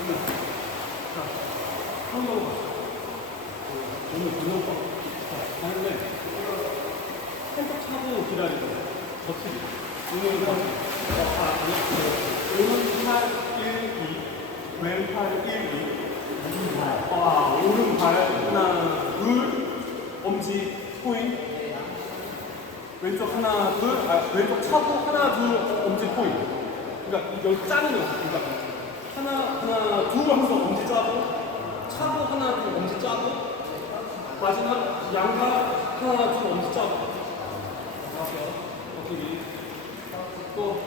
자, 한 번으로 갔어. 오늘 분명 봐. 자, 가는데, 살짝 차고 기다리고, 버티기. 오늘은, 오른팔 1, 2, 왼팔 1, 2. 오른발 하나, 둘, 엄지, 포인. 왼쪽 하나, 둘, 왼쪽 차고 하나, 둘, 엄지, 포인. 그러니까 이걸 짜는 거죠. 그러니까 하나, 둘 하면서 엄지 짜고, 차고 하나, 둘, 엄지 짜고, 마지막 양가 하나, 둘, 엄지 짜고. 알았어요. 버티기. 또.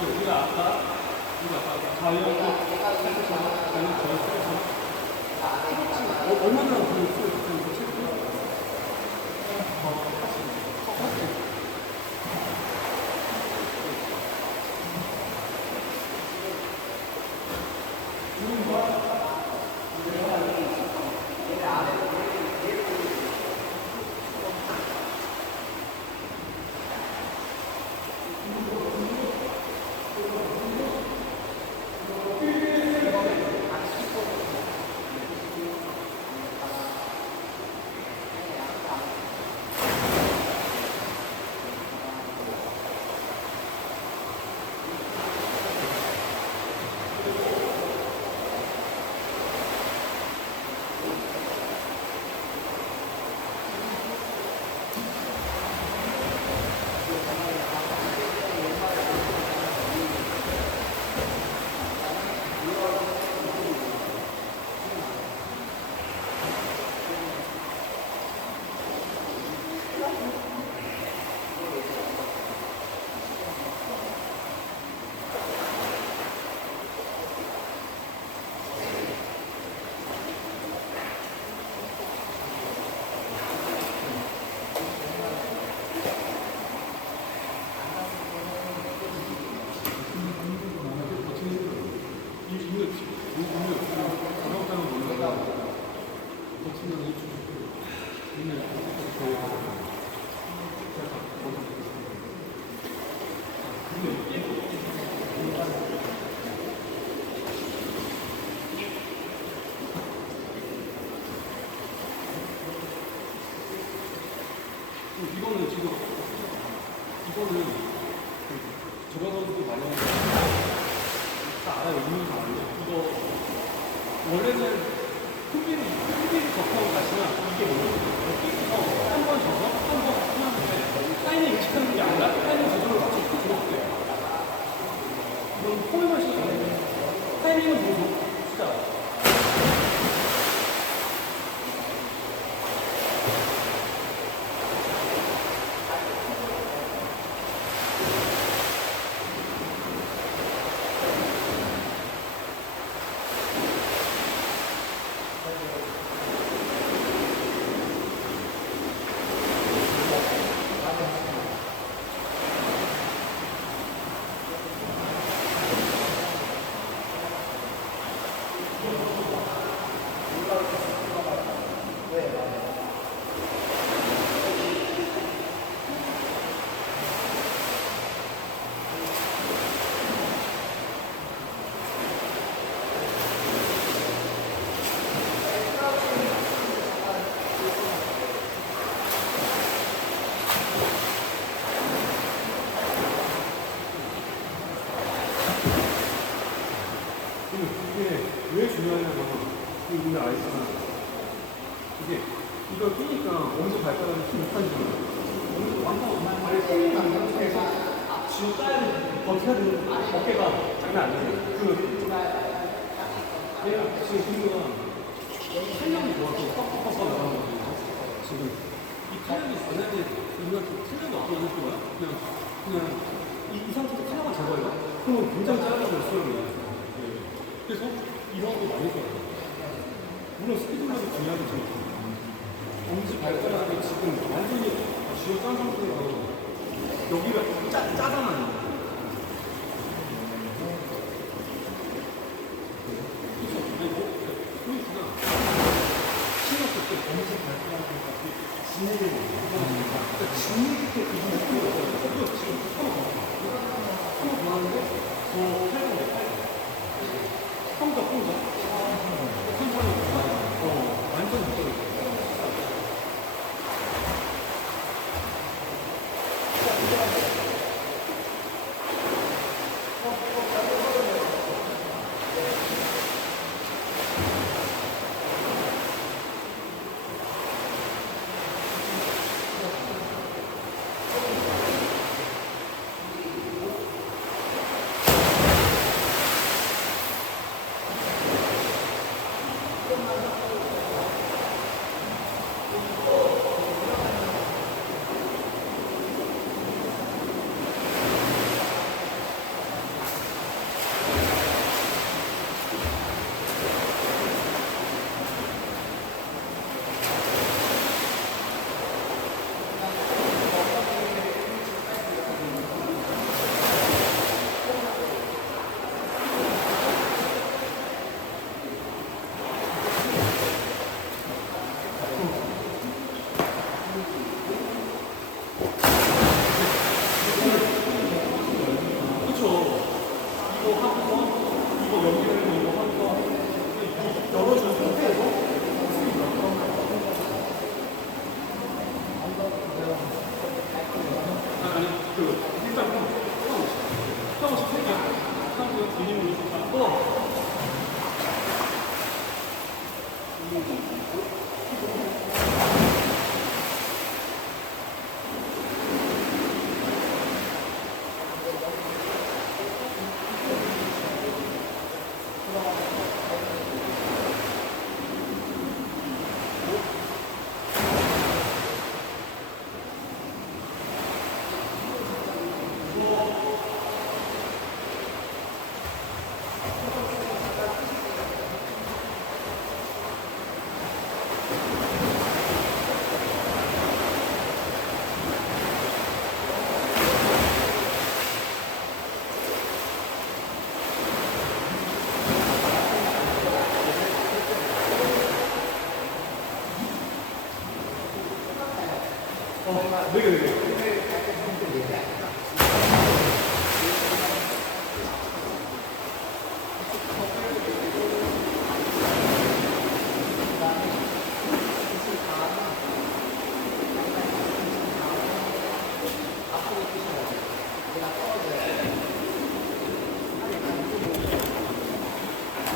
우리가 아까 자연을 얼마나 이거는 지금 이거는 저가 선수도 많이 하는데 다 알아요. 이유가 알아요. 이거 원래는 큰비를 접하고 가시면 이게 뭐예요? 한 번 접어 한 번 하는데 타이밍 의식하는 게 아니라 타이밍 조절을 맞춰서 들어올게요. 이건 폼만 시작해요. 타이밍은 계속 진짜. 근데 알지만 이게 이걸 끼니까 엄지 발가락이 좀 못하지만 완전 발을 끼는 상태에서 쥐어 짜야 돼. 버텨야 되는 어깨가 장난 아니에요. 그 얘가 지금 근육가 탄력이 좋아서 빡빡빡 나가는 거지. 지금 이 탄력이 만약에 우리한테 탄력이 없거나 할 거야. 그냥 이 상태에서 탄력을 잡아요. 그러면 굉장히 짧아져요, 수영이. 그래서 이런 거 많이 써요. 물론 스피드력이 중요하겠지만 엄지 발가락이 지금 완전히 쥐어 짠 상태에서 여기가 짜잖아요. 그래서 포인트가 신었을 때 엄지 발가락까지 진행이 돼요. 그러니까 진행이 때 그 부분이 없어요. 지금 서로 가는데 더 팔고 혼자 천천히 완전 못떨어져.